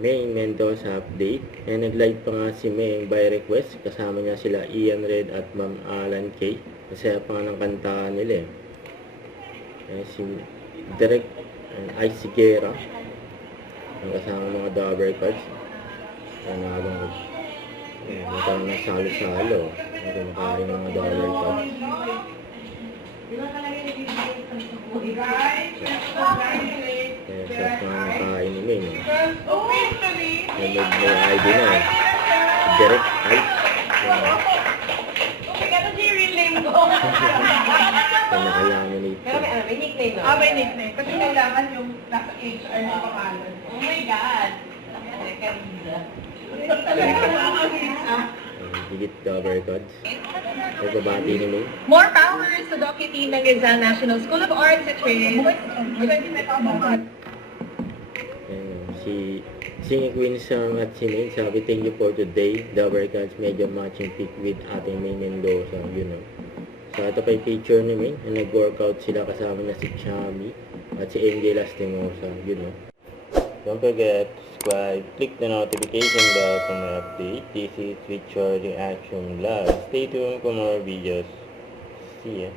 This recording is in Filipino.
May Mendoza update. And nag-live pa nga si May by request. Kasama niya sila Ian Red at Ma'am Alan K. Masaya pa nga ng kanta nila si Direk Ice Guerra. Ang kasama mga Dabber Cards. Nagkaroon ng salo-salo. Kumakain ng mga Dabber Cards. Kaya sa mga nakain ni May. May ID na Direct Ice. Nakalaminate. Pero may nickname na. May nickname. Kasi kailangan yung nasa HR na pangalan. Oh my God! Higit Dabber Cards. Nagbabati ni May. More power sa Docu team ng Rizal National School of Arts at Trades. Si Singing Queen Sang at si May sabi, thank you for today. Dabber Cards medyo matching pick with ating May Mendoza, So ito pa yung picture ni May na nag-workout sila kasama na si Chami at si MJ Lastimosa, Don't forget to subscribe, click the notification bell for my update. This is Richard Reaction Vlog. Stay tuned for more videos. See ya.